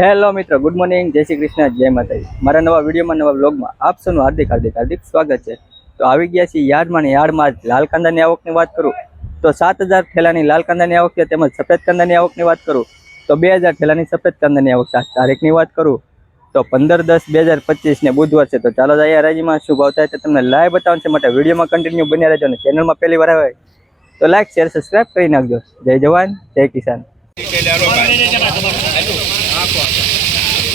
Hello મિત્રો good morning જય શ્રી કૃષ્ણ, જય માતાજી. મારા નવા વિડીયોમાં, નવા બ્લોગમાં આપ સૌનું હાર્દિક હાર્દિક હાર્દિક સ્વાગત છે. તો આવી ગયા છીએ યાર્ડમાં ને યાર્ડમાં લાલ કાંદાની આવકની વાત કરું, તો સાત હજાર ઠેલાની લાલ કાંદાની આવક છે તેમજ સફેદ કાંદાની આવકની વાત કરું, તો બે હજાર ઠેલાની સફેદ કાંદાની આવક સાત તારીખની વાત કરું, તો પંદર દસ બે હજાર પચીસને બુધવાર છે. તો ચાલો જાય હરાજીમાં શું ભાવ થાય તો તમને લાઈવ બતાવવાનું છે. માટે વિડીયોમાં કન્ટિન્યુ બન્યા રહેજો અને ચેનલમાં પહેલી વાર આવે તો લાઈક શેર સબસ્ક્રાઈબ કરી નાખજો. જય જવાન, જય કિસાન.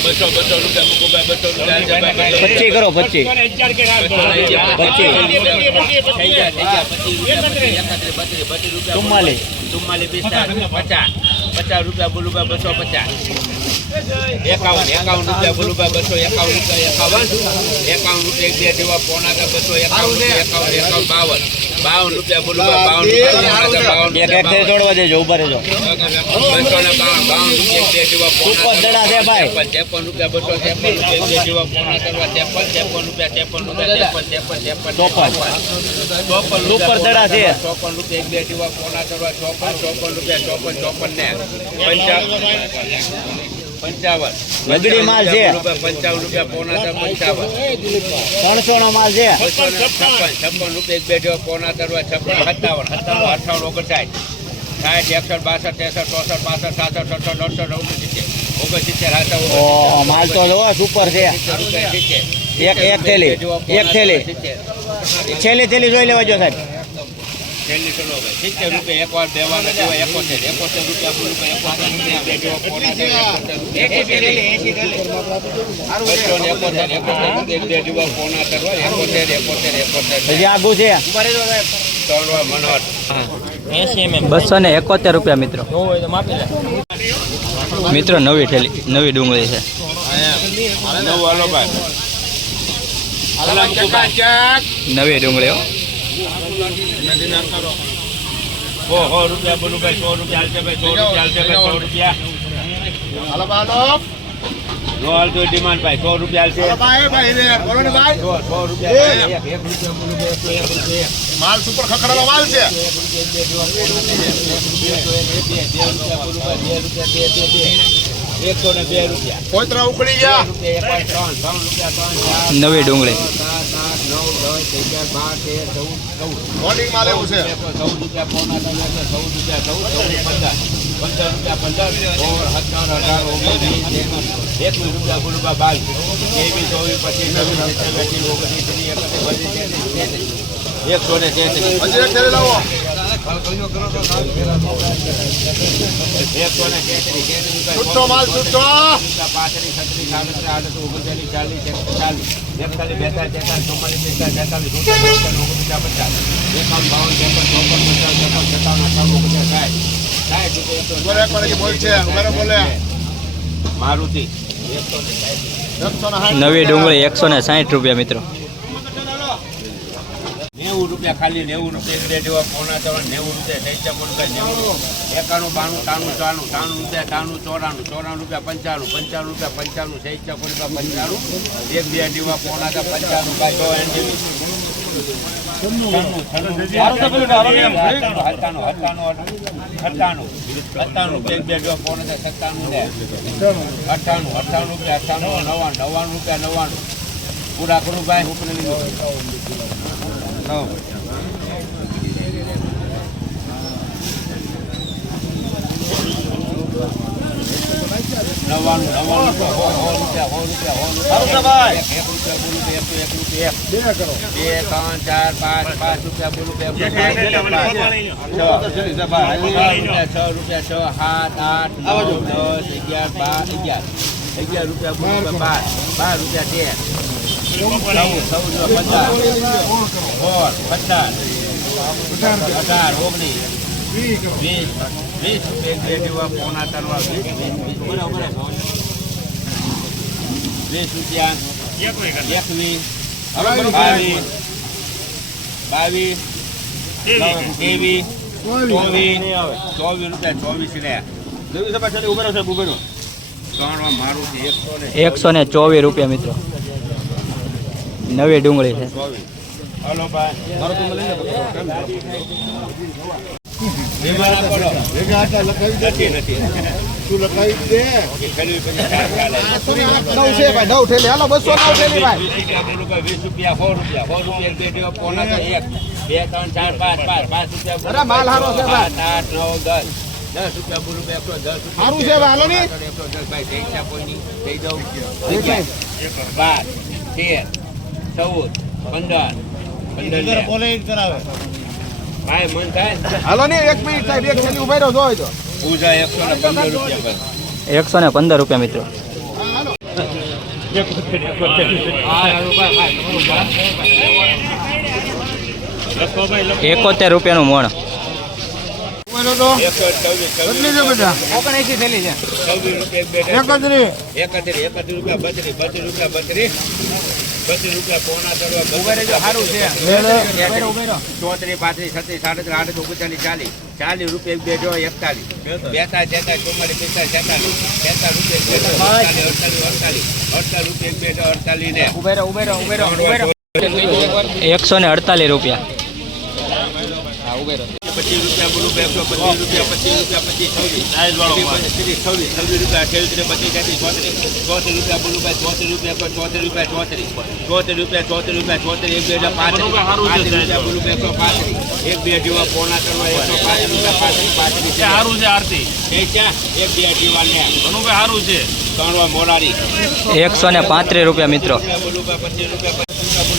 બસો બસો રૂપિયા મૂકો ભાઈ બસો રૂપિયા પચી કરો પચી ચુમ્માલીસ ચુમ્માલીસ પિસ્તાલીસ પચાસ પચાસ રૂપિયા બોલુભાઈ બસો પચાસ એકાવન એકાવન રૂપિયા બોલુભાઈ બસો એકાવન રૂપિયા એકાવન એકાવન રૂપિયા એક બે જેવા પોણા બસો એકાવન એકાવન એકાવન બાવન બાવન રૂપિયા બોલું બાવન એક એક થઈ તોડવા દેજો ઊભા રહેજો ઉપર દડા છે ભાઈ. ત્રેપન રૂપિયા બસો ત્રેપન રૂપિયા જેવા પોણા કરવા ત્રેપન ત્રેપન રૂપિયા ત્રેપન રૂપિયા ત્રેપન ત્રેપન ત્રેપન ચોપન. ચોપન ઉપર દડા છે. ચોપન રૂપિયા એક બે જેવા પોણા કરવા ચોપન ચોપન રૂપિયા ચોપન ચોપન ને પંચાવન પંચાવન. લગડી માલ છે. પંચાવન રૂપિયા કરવા પંચાવન. ત્રણસો નો માલ છે. છપ્પન છપ્પન રૂપિયા એક બે જેવા પોણા કરવા છપ્પન સત્તાવન સત્તાવન અઠાવન ઓગણસાઠ. સાઠ એકસઠ બાસઠ ત્રેસઠ ચોસઠ પાસઠ સાસઠ સત્તર દોઢસો ઓગણસિત્તેર. ઓગણસિત્તેર ઓ માલ તો જોવો સુપર છે. એક એક થેલી એક થેલી. છેલ્લી થેલી જોઈ લેવા જો સાહેબ સિત્તેર રૂપિયા એક વાર બે દેવા એકોતેર. એકોતેર રૂપિયા બોલું રૂપિયા બે જેવા પોણા દેવા એકોતેર બસો ને એકોતેર રૂપિયા મિત્રો. મિત્રો નવી ઠેલી નવી ડુંગળી છે. નવ હાલો ભાઈ. નવી ડુંગળી હો. સો સો રૂપિયા બોલું ભાઈ સો રૂપિયા હાલશે ભાઈ સો રૂપિયા હાલશે ભાઈ સો રૂપિયા નો હાલતો ડિમાન્ડ ભાઈ સો રૂપિયા હાલશે સો રૂપિયા એક રૂપિયા બોલું ભાઈ એક રૂપિયા માલ સુપર ખખડાનો માલ છે એકસો ને બે રૂપિયા. કોઈતરા ઉખડી ગયા? રૂપિયા ત્રણ ત્રણ રૂપિયા ત્રણ ચાર નવી ડુંગળી. સાત આઠ નવ દસ અગિયાર બાર તેર ચૌદ ચૌદ. મોર્નિંગ માલ એવું છે? ચૌદ રૂપિયા પોણા ત્રણ ચૌદ રૂપિયા ચૌદ ચૌદ પંદર. પંદર રૂપિયા પંદર. સોળ સત્તર અઢાર ઓગણીસ વીસ એકવીસ રૂપિયા ગુરુબા બાવીસ. ત્રેવીસ ચોવીસ પચીસ છવ્વીસ તેત્રીસ એકસો ને તેત્રીસ. છૂટો માલ છૂટો. પાંત્રીસ છત્રીસ સાડત્રીસ આડત્રીસ ઓગણચાલીસ ચાલીસ એકતાલીસ એકતાલીસ બેતાલીસ તેતાલીસ ચુમ્માલીસ પિસ્તાલીસ તેતાલીસ ઓગણપચાસ પચાસ એકાવન બાવન ત્રેપન ચોપન પચાસ છપ્પન સત્તાવન અઠાવન ઓગણચાલીસ સાઠ સાઠ રૂપિયા એકસો બોલે એક વાર હજી બોલ છે મારુતિ નવી ડુંગળી એકસો ને સાહીઠ રૂપિયા મિત્રો. રૂપિયા ખાલી નેવું રૂપિયા એક બે જેવા પોણા ત્રણ નેવું રૂપિયા ચપન રૂપિયા નેવું એકાણું બાણું ત્રાણું ચાણું ત્રાણું રૂપિયા ત્રાણું ચોરાણું ચોરાણું રૂપિયા પંચાણું પંચાણું રૂપિયા પંચાણું ચપન રૂપિયા પંચાણું. એક બે જેવા પોણા હતા પંચાણું કાંઈ સો એન અઠ્ઠાણું અઠ્ઠાણું રૂપિયા અઠ્ઠાણું નવ્વાણું નવ્વાણું રૂપિયા નવ્વાણું પૂરા કરું ભાઈ ઉપરે નવ્વાણું નવ્વાણું રૂપિયા સો રૂપિયા સો રૂપિયા સો રૂપિયા એક રૂપિયા બોલું બે ત્રણ ચાર પાંચ પાંચ રૂપિયા બોલું બે છ રૂપિયા છ સાત આઠ નવ દસ અગિયાર બાર અગિયાર અગિયાર રૂપિયા બોલું બાર બાર રૂપિયા તેર વીસ રૂપિયા પોણા તરવા રૂપિયા બાવીસ બાવીસ ત્રેવીસ ચોવીસ ચોવીસ રૂપિયા ચોવીસ છે એકસો ને એકસો ને ચોવીસ રૂપિયા મિત્રો. નવી ડુંગળી છે. બે બે. ત્રણ ચાર પાંચ પાંચ પાંચ રૂપિયા માલ હારો છે આઠ નવ દસ. દસ રૂપિયા બોલું કે એકસો દસ રૂપિયા છે હાલો ની. એકસો દસ ભાઈ થઈ કોઈની. થઈ દઉં બાર તેર ચૌદ પંદર પંદર. ભાઈ મન થાય હાલો ને એક મિનિટ સાહેબ એક ઠેલી ઊભા રહ્યો જોઈ જો પૂજા એકસો ને પંદર રૂપિયા એકસો ને પંદર રૂપિયા મિત્રો. એકોતેર રૂપિયાનું મણ. કેટલી છે બેટા ઓગણએંસી થેલી છે. રૂપિયા એક બે એકત્રીસ. એકત્રીસ એકત્રીસ રૂપિયા બત્રીસ બત્રીસ રૂપિયા બત્રીસ. બત્રીસ રૂપિયા પોણા સારું છે. ચોત્રીસ પાંત્રીસ છત્રીસ સાડત્રીસ આડત્રીસ ઓગણચાલીસ ચાલીસ. ચાલીસ રૂપિયા એક બે જો એકતાલીસ. બેતાલીસ. તેતાલીસ ચુમ્માલીસ પિસ્તાલીસ છેતાલીસ. છેતાલીસ રૂપિયા અડતાલીસ અડતાલીસ. રૂપિયા એક બે જો અડતાલીસ ને ઉભેરે ઉભેરે ઊભા રહો ઊભા રહો ઊભા રહો. એકસો ને અડતાલીસ રૂપિયા. પચીસ રૂપિયા બોલું એકસો પચીસ રૂપિયા પચીસ રૂપિયા પચીસ છવ્વીસ. ત્રીસ છવ્વીસ છવ્વીસ રૂપિયા અઠ્યાવીસ પચીસ તેત્રીસ ચોત્રીસ ચોત્રીસ રૂપિયા બોલું ભાઈ ચોત્રીસ રૂપિયા ચોત્રીસ રૂપિયા ચોત્રીસ ચોત્રીસ રૂપિયા ચોત્રીસ રૂપિયા ચોત્રીસ એક બે હજાર પાંત્રીસ. પાંત્રીસ રૂપિયા બોલું કે એકસો પાંત્રીસ. એક બે જેવા પોણા કરવા એકસો પાંત્રીસ રૂપિયા પાંત્રીસ પાંત્રીસ સારું છે આરતી. એ ક્યાં? એક બે જેવા લે. મનુભાઈ સારું છે. ત્રણ મોરારી. એકસો ને પાંત્રીસ રૂપિયા મિત્રો.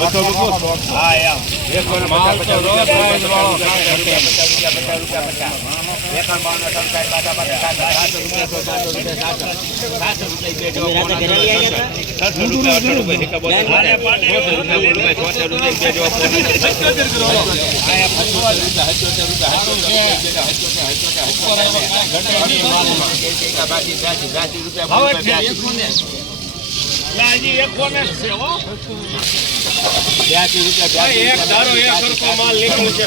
બસો હા એમ એકસો પચાસ પચાસ રૂપિયા બાકી રૂપિયા બોલું ભાઈ બ્યાસી હજી એક કોને છે હો? બ્યાસી રૂપિયા એક ધારો એક સરખો માલ નીકળશે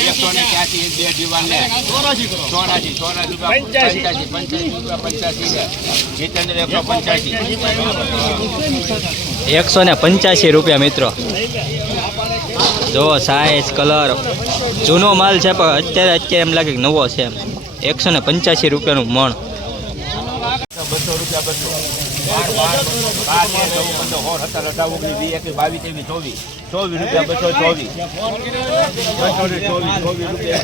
એકસો ને ત્યાંસી એક બે દિવાલ ને ચોરાસી ચોરાસી પંચ્યાસી. પંચ્યાસી પંચ્યાસી રૂપિયા પંચ્યાસી જીતેન્દ્ર એકસો પંચ્યાસી એકસો ને પંચ્યાસી રૂપિયા મિત્રો. જો સાઈઝ કલર જૂનો માલ છે પણ અત્યારે અત્યારે એમ લાગે કે નવો છે એમ. એકસો ને પંચ્યાસી રૂપિયાનું મણ. બસો રૂપિયા બસો બાર બાર બાર તેર ચૌદ પંદર સોળ સત્તર, અઢાર, ઓગણીસ, વીસ બાવીસ, ત્રેવીસ, ચોવીસ. ચોવીસ રૂપિયા, બસો ચોવીસ. બસો ચોવીસ ચોવીસ રૂપિયા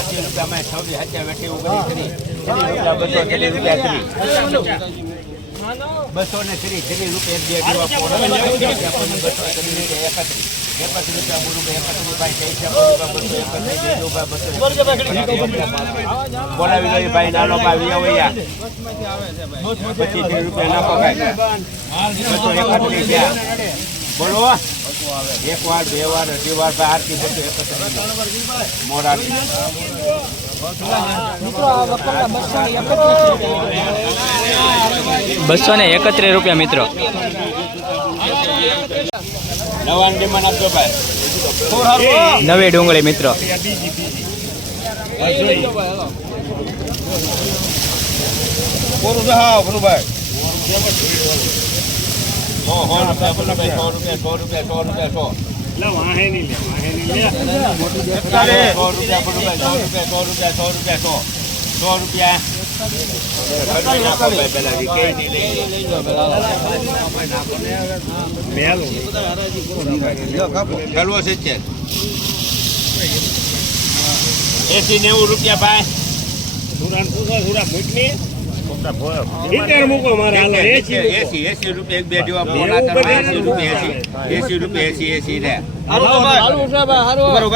પચીસ રૂપિયા માં છવ્વીસ સત્યાવીસ અઠ્યાવીસ ઓગણીસ ત્રીસ રૂપિયા બસો ત્રીસ રૂપિયા ત્રીસ. બસો ને ત્રીસ ત્રીસ રૂપિયા બે જેવા પોણા બસો ત્રીસ રૂપિયા એકત્રીસ. એકત્રીસ રૂપિયા બોલું એકત્રીસ ભાઈ બસો રૂપિયા બોલાવી ભાઈ નાનો ભાઈ વયા પચીસ ત્રીસ રૂપિયા બસો એકત્રીસ થયા બોલો. એક વાર બે વાર અઢી વાર આરતી બસો એકત્રીસ. મોરારી બસો ને એકત્રીસ રૂપિયા, મિત્રો. નવા ડુંગળી, મિત્રો. સો રૂપિયા સો રૂપિયા સો રૂપિયા, સો. એસી નેવું રૂપિયા ભાઈ. સુરાન પૂછો સુરા મૂકની. ઇતેર મૂકો મારે એસી મૂકો. એસી એસી રૂપિયા એક બે જેવા એસી રૂપિયા એસી. એસી રૂપિયા એસી એસી રે. બરોબર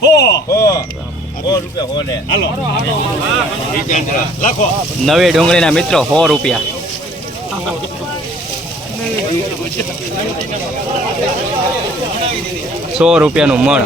છે ડુંગળી ના. નેવું. નેવું. નેવું. નવી મિત્રો સો રૂપિયા સો રૂપિયાનું મણ